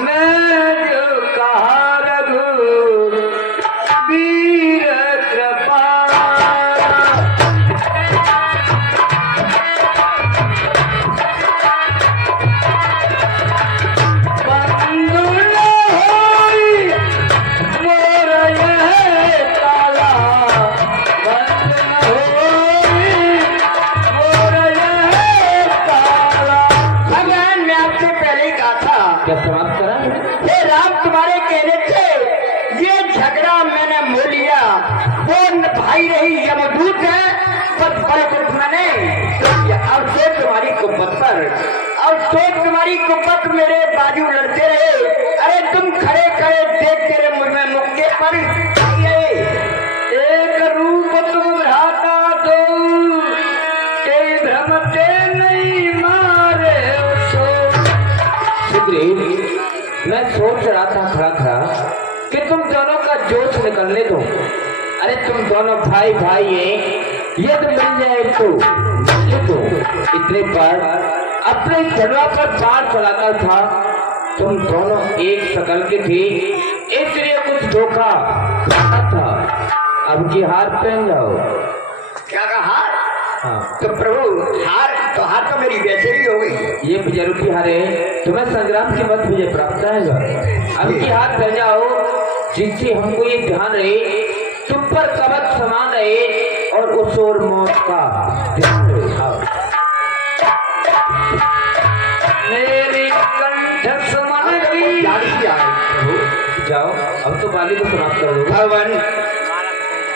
मैं जो कहा रघुवीर कृपाला। बंधु न होई मोर यह काला, बंधु न होई मोर यह काला। भगवान ने आपसे पहले ही कहा था, क्या समाप्त करा? हे राम तुम्हारे कहने थे ये झगड़ा मैंने मोल लिया। वो भाई रही यमदूत है, बस बड़े कुछ मैंने अब से तुम्हारी कुब्बत पर, अब से तुम्हारी कुब्बत मेरे बाजू लड़ते रहे। अरे तुम खड़े खड़े देखते रहे मुझ में मुक्के पर। एक रूप तुम भ्राता दो, के भ्रम ते नहीं मारे सो। सुग्रीव, मैं सोच रहा था खड़ा खड़ा कि तुम दोनों का जोश निकलने दो। अरे तुम दोनों भाई भाई हैं, यदि मिल जाए तो इतने पर अपने झड़वा पर बाढ़ चलाता था। तुम दोनों एक शकल के थे, इसलिए कुछ धोखा खाता था। अब की हार पहन जाओ। क्या कहा? हाँ, तो प्रभु हार तो मेरी वैसे ही हो गई। ये बुजुर्ग की हारे तुम्हें संग्राम की मत मुझे प्राप्त है। अब की हार पहन जाओ, जिससे हमको ये ध्यान रहे तुम पर कवच समान रहे और उस और मौत का ध्यान रहे। आओ। मेरी कंठ सुमन की जाओ, अब तो बाली को समाप्त कर दो। भगवान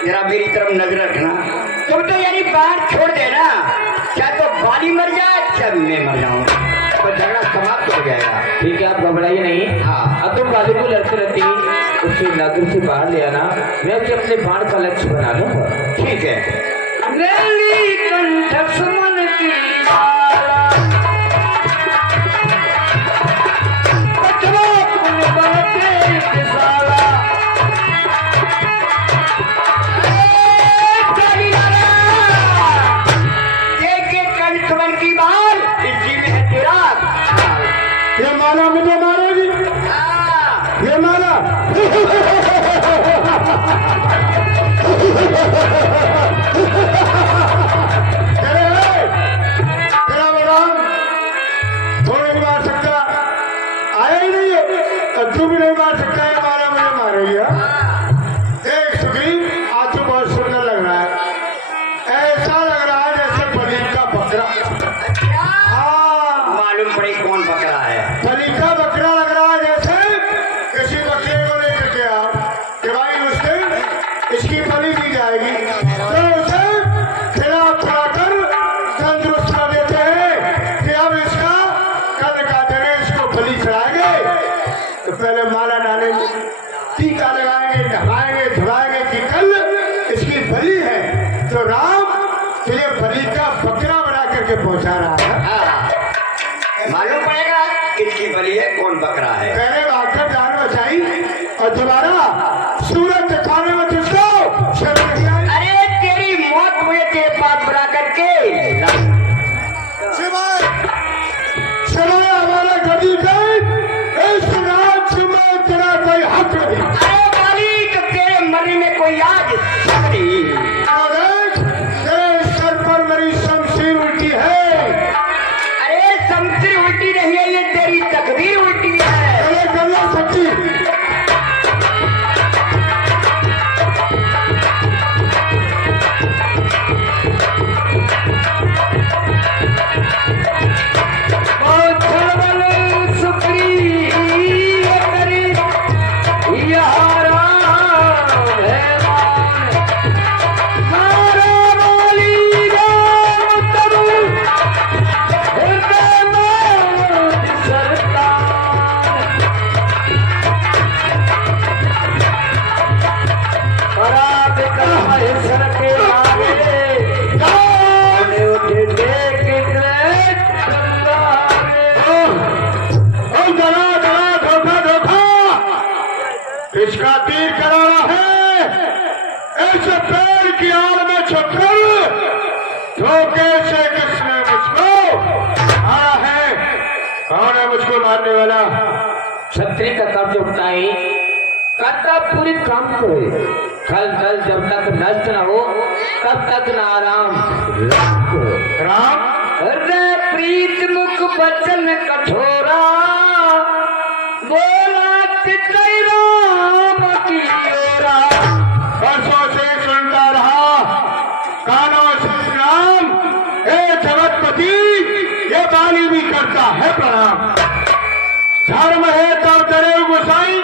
जरा मेरी तरफ नजर रखना। तुम तो यानी बाहर छोड़ देना, क्या तो बाली मर जाए क्या मैं मर जाऊं, तो झगड़ा समाप्त हो जाएगा। ठीक है, आप घबराइए नहीं। हाँ। अब तुम बाली को लड़ते रहती उसे नगर से बाहर ले आना, मैं उसे अपने बाण का लक्ष्य बना लूंगा। ठीक है। मेरी कंठ सुमन की माला, पचवा पुन बनते विशाला। कंठ की बाल इसी में है तेरा। ये माला मुझे मारेगी, ये माला तेरा बलराम थोड़ी नहीं मार सकता, आया ही नहीं है, तू भी नहीं मार सकता, ये माला मुझे मारेगी। देख सुग्रीव, आज तो बहुत सुंदर लग रहा है, ऐसा लग रहा है जैसे बलि का बकरा। हाँ, मालूम पड़े कौन बकरा है। बलि का बकरा लग रहा है, जैसे किसी बकरे को लेकर के आओ कि भाई उससे इसकी बलि दी जाएगी, तो उसे खिला पिलाकर तंदुरुस्त कर देते हैं कि अब इसका कल का दिन इसको बलि चढ़ाएंगे। तो पहले माला डालेंगे, टीका लगाएंगे, नहाएंगे धुलाएंगे कि कल इसकी बलि है, तो राम तुझे बलि का बकरा बना करके पहुंचा रहा है। मालूम पड़ेगा किसकी बलि है, कौन बकरा है। पहले भागकर जान बचाई और दोबारा सूरज दिखाने में तुझको शर्म नहीं आई। अरे तेरी मौत हुए तेरे पास बुरा करके। सिवाय सिवाय हमारा गदी गई, इस राज्य में तेरा कोई हक नहीं। अरे मालिक तेरे मरने में कोई आज शक नहीं। और देख, तेरे सर पर मेरी शमशीर उल्टी है। अरे शमशीर उल्टी नहीं है, ये तेरी तकदीर उल्टी है। चले गल्ला सच्ची। इसका तीर कराना है, इस पेड़ की आड़ में छुपकर धोखे से किसने मुझको मारा है। कौन है मुझको मारने वाला? छतरी का कब्ज उठाए, कर्ता पूरी काम करे, खल दल जब तक नष्ट न हो तब तक न आराम। राम अरे प्रीत मुख बचन कठोरा, बोला चितई राम की ओरा। वर्षों से सुनता रहा, कानों से नाम, हे जगतपति, ये बाली भी करता है प्रणाम। धर्म है तो डरे गोसाई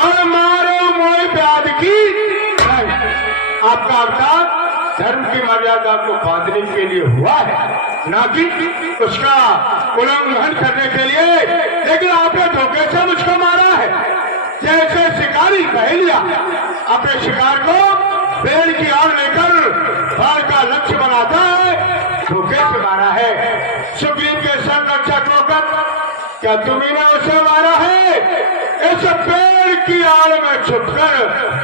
और मारो मोह प्याद की नहीं। आपका अवतार धर्म की मर्यादा को बांधने के लिए हुआ है, ना कि उसका उल्लंघन करने के लिए। लेकिन आपने धोखे से मुझको मारा है, जैसे शिकारी पहेलिया अपने शिकार को पेड़ की आड़ लेकर बाढ़ का लक्ष्य बनाता है, धोखे से मारा है। सुग्रीव के संरक्षक होकर क्या तुम्हें उसे मारा है? इस पेड़ की आड़ में छुपकर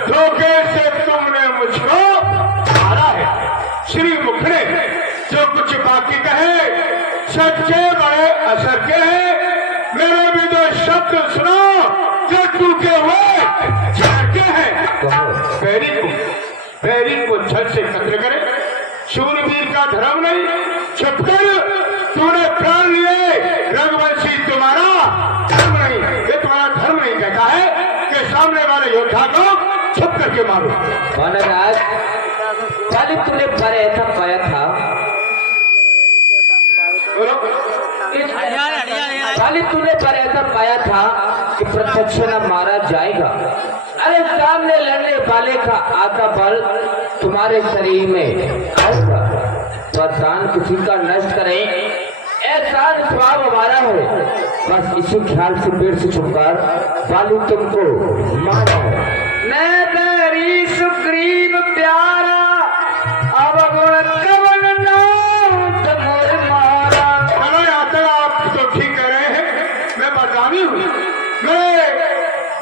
धोखे से तुमने मुझको मारा है। श्री मुखड़े जो कुछ बाकी कहे सच्चे बड़े असर के हैं। मेरे भी दो शब्द सुनो जो टूटे हुए जहर के हैं। पैरी को छल से कत्ल करे, शूरवीर का धर्म नहीं। छुपकर तूने प्राण लिए, रघुवंशी तुम्हारा धर्म नहीं। ये तुम्हारा धर्म नहीं कहता है कि सामने वाले योद्धा को छुप करके मारो। महाराज पहले तूने पर ऐसा पाया था, पहले तूने पर ऐसा पाया था कि प्रत्यक्ष न मारा जाएगा। अरे सामने लड़ने वाले का आधा बल तुम्हारे शरीर में आएगा। वरदान किसी का नष्ट करें ऐसा स्वभाव हमारा है। बस इसी ख्याल से पेड़ से छुपकर बालू तुमको मारा है। मैं तेरी सुग्रीव प्यारा, अब कवन नाम तुमोर मारा। चलो यहाँ तक आप तो ठीक कह रहे हैं, मैं बरदानी हूँ। मैं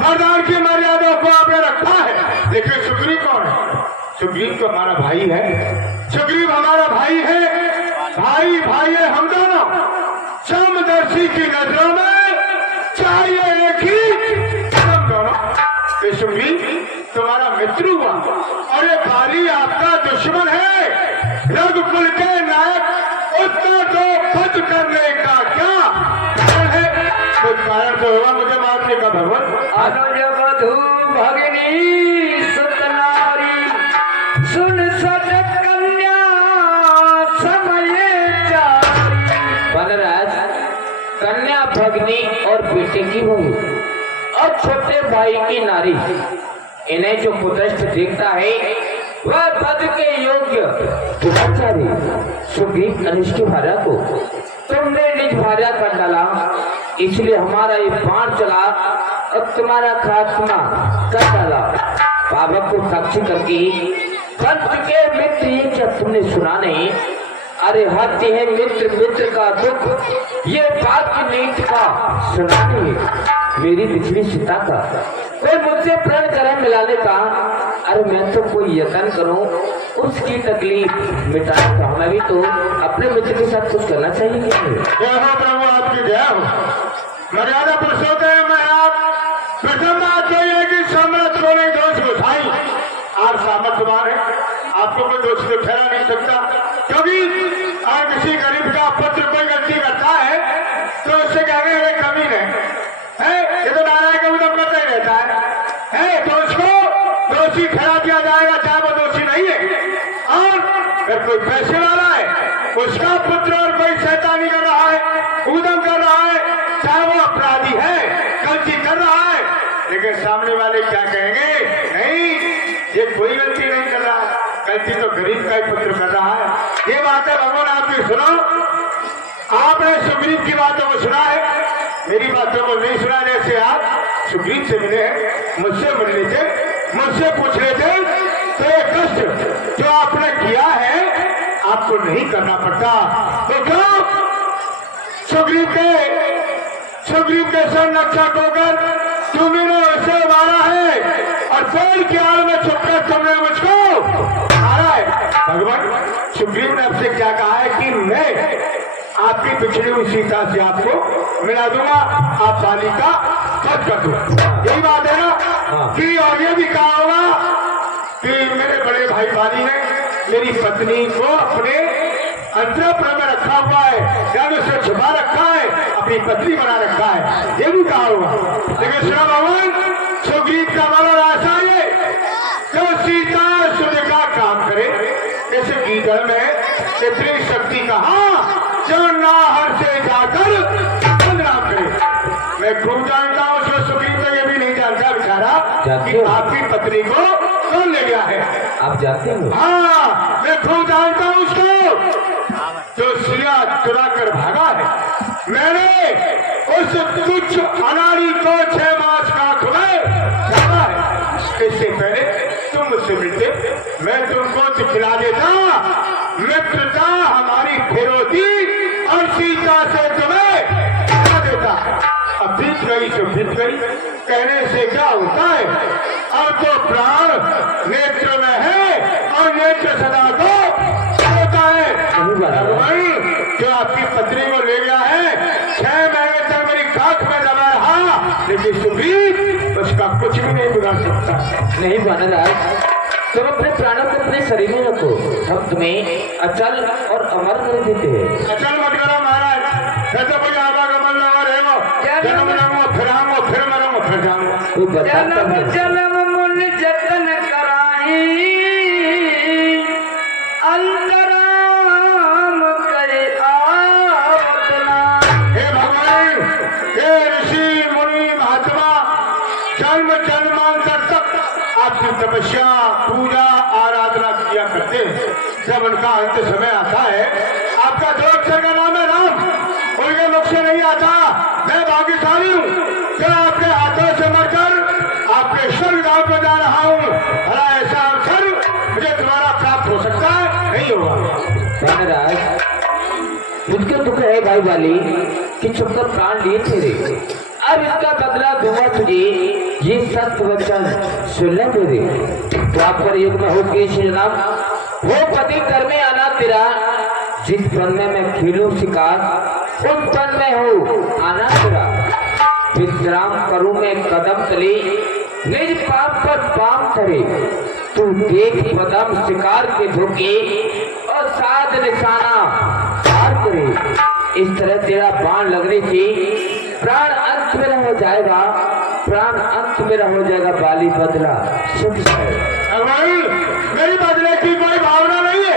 बरदान की मर्यादा को आपने रखा है। लेकिन सुग्रीव कौन है? सुग्रीव तो हमारा भाई है। सुग्रीव हमारा भाई है, भाई भाई है हम दोनों। समदर्शी की नजरों में चाहिए एक ही हम दोनों। ये सुग्रीव तुम्हारा मित्र हुआ और ये बाली आपका दुश्मन है। रघुकुल के नायक उसको तो खुद करने का क्या कारण है? कुछ कारण तो होगा मुझे मारने का भगवान। अनुज वधू भगिनी सुतनारी, सुन सद कन्या समय चारी। वनराज कन्या भगिनी और बेटे की हुई और छोटे भाई की नारी, इन्हें जो पुत्रस्थ देखता है वह पद के योग्य दुराचारी सुग्रीव कनिष्ठ की भार्या को तुमने निज भार्या कर डाला। इसलिए हमारा ये बाण चला और तुम्हारा खात्मा कर डाला। बाबा को साक्षी करके पंच के मित्र ये क्या तुमने सुना नहीं? अरे हत्या है मित्र मित्र का दुख, ये बात की नीत का सुना नहीं। मेरी बिछड़ी सीता का कोई मुझसे प्रण करम मिलाने का, अरे मैं तो कोई यत्न करूं उसकी तकलीफ मिटाने का। मैं भी तो अपने मित्र के साथ कुछ करना चाहिए। जय हो प्रभु, आपकी जय हो। मर्यादा पुरुषोत्तम मैं आप प्रथम बात तो यह कि सामर्थ को नहीं दोष बुझाई। आप सामर्थ्यवान है, आपको कोई दोष तो ठहरा नहीं सकता। क्योंकि अगर किसी गरीब का पुत्र कोई गलती करता है तो उससे कहने में कमी है, ये तो नारायण का उदम करता ही रहता है तो उसको दोषी ठहरा दिया जाएगा चाहे वो दोषी नहीं है। और अगर कोई पैसे वाला है, उसका पुत्र और कोई शैतानी कर रहा है, उदम कर रहा है, चाहे वो अपराधी है, गलती कर रहा है, लेकिन सामने वाले क्या कहेंगे? नहीं, ये कोई गलती नहीं कर रहा है, गलती तो गरीब का ही पुत्र कर रहा है। ये बात है भगवान, आपने सुनो। आपने सुग्रीव की बातों को सुना है, मेरी बातों को नहीं सुना। जैसे आप सुग्रीव से मिले हैं, मुझसे मिल रहे थे, मुझसे पूछ रहे थे, तो ये कष्ट जो आपने किया है आपको नहीं करना पड़ता। तो क्यों सुग्रीव के संरक्षक होकर तुमने उसे मारा है और पेड़ की आड़ में छुपकर तुमने मुझको मारा है? भगवान, सुग्रीव ने आपसे क्या कहा है कि मैं आपकी पिछड़ी हुई सीता से आपको मिला दूंगा, आप बाली का खत्म कर दूं। यही बात है ना कि और ये भी कहा होगा कि मेरे बड़े भाई वाली ने मेरी पत्नी को अपने अंतरपुर में रखा हुआ है, यानी उसे छुपा रखा है, अपनी पत्नी बना रखा है, ये भी कहा होगा। लेकिन सुना भगवान सुग्रीव का मन आशा है जो सीता सूर्य का काम करे। इस गीदड़ में इतनी शक्ति कहा जो नाहर से जाकर वंदना करे। मैं खूब जानता हूँ उसमें सुग्रीव तो ये भी नहीं जानता बेचारा कि आपकी पत्नी को कौन ले गया है। आप जानते हो? हाँ, मैं खूब जानता हूँ उसको जो सिया चुरा कर भागा है। मैंने उस तुच्छ अनाड़ी को 6 मास का खुले जाना है। इससे पहले तुम मुझसे मिलते, मैं तुमको दिखला देता मित्रता हमारी फिरोती और सीता से तुम्हें दिखला देता। अब बीत गई तो बीत गई, कहने से क्या होता है। अब तो प्राण नेत्र में है और नेत्र सदा को होता है। भगवान जो आपकी पत्नी को ले गया है 6 महीने तक मेरी काख में दबा रहा, लेकिन सुग्रीव उसका कुछ भी नहीं बिगाड़ सकता। नहीं वानरराज, तुम अपने प्राणों को अपने शरीर में रखो, हम तुम्हें अचल और अमर कर देते हैं। अचल मत करो महाराज, मैं तो कोई आवागमन लगा रहेगा, जन्म लूंगा फिर आऊंगा फिर मरूंगा फिर जाऊंगा। जन्म जन्म मुन जतन कराई अंतराम करे आवतना। हे भगवान, हे ऋषि मुनि महात्मा, जन्म जन्मांतर तक आपकी तपस्या पूजा आराधना किया करते हैं। जब उनका अंत समय आता है, आपका दो अक्षर का नाम है राम, उनके मुख से नहीं आता मैं भाग्यशाली हूँ जो आपके हाथों से मरकर आपके स्वर्ग धाम पर जा रहा हूँ। भला ऐसा अवसर मुझे तुम्हारा प्राप्त हो सकता है? नहीं होगा। वानरराज, मुझको दुख है भाई वाली कि छुपकर प्राण लिए तेरे, अब इसका बदला दूंगा तुझे, ये सत्य वचन सुन ले तेरे। द्वापर युग में हो के श्री राम, वो पति घर में आना तेरा, जिस वन में मैं खेलूं शिकार, उस वन में हो आना तेरा। विश्राम करूं मैं कदम तले, निज पाप पर पाप करे, तू देख कदम शिकार के धोखे और साध निशाना पार करे। इस तरह तेरा बाण लगने से प्राण अंत में हो जाएगा, प्राण अंत में हो जाएगा। बाली बदला सुख है। मेरी बदले की कोई भावना नहीं है,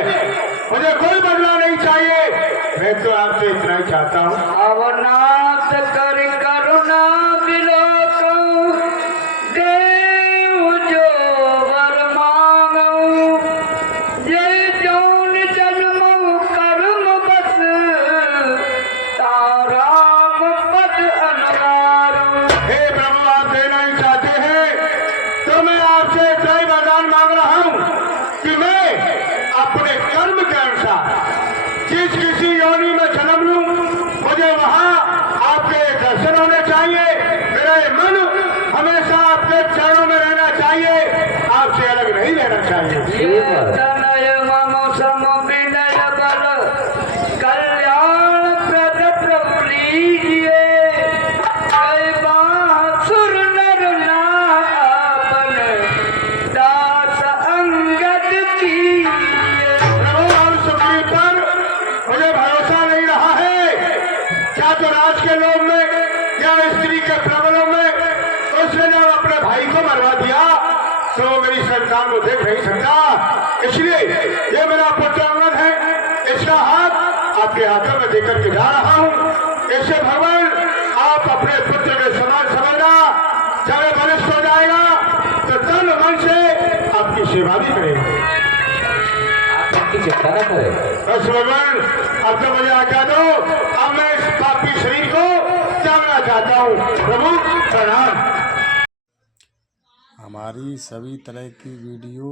मुझे कोई बदला नहीं चाहिए। मैं तो आपसे इतना ही चाहता हूँ, अवनाथ कर करुणा बिलोकऊं, देव जो वर मांगऊं, जय जौन जन्मऊं कर्म बस, ताराम पद अनुरारूं। हे प्रभु, आप देना ही चाहते हैं तो मैं आपसे इतना ही वरदान मांग रहा हूँ कि मैं अपने कर्म के अनुसार जिस किसी योनि में जन्म लूं, मुझे वहाँ आपके दर्शन होने चाहिए। मेरा ये मन हमेशा आपके चरणों में रहना चाहिए, आपसे अलग नहीं रहना चाहिए। तनय मम सम विनय बल, कल्याण प्रद प्रभु लीजिए, कई बासुर नर नावन, दास अंगद कीजिए। प्रभु, और सुग्रीव पर मुझे भरोसा नहीं रहा है। क्या तो राज के लोभ में या स्त्री के प्रबलों में उसने जब अपने भाई को मरवा दिया तो वो मेरी संतान को देख नहीं सकता, इसलिए ये मेरा पुत्र अंगद है, इसका हाथ आपके हाथों में देकर के जा रहा हूँ। इससे भगवान आप अपने पुत्र के समान समझना, जब ये बलिष्ठ हो जाएगा तो तन मन से आपकी सेवा भी करेगा। आप उनकी चिंता न करें। बस भगवान, अब तो मुझे आज्ञा दो, अब मैं इस पापी शरीर को त्यागना चाहता हूँ। प्रभु प्रणाम। हमारी सभी तरह की वीडियो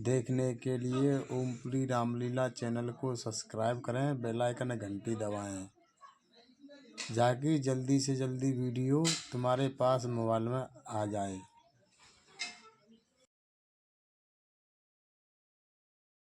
देखने के लिए ओमपुरी रामलीला चैनल को सब्सक्राइब करें, बेल आइकन घंटी दबाएं, ताकि जल्दी से जल्दी वीडियो तुम्हारे पास मोबाइल में आ जाए।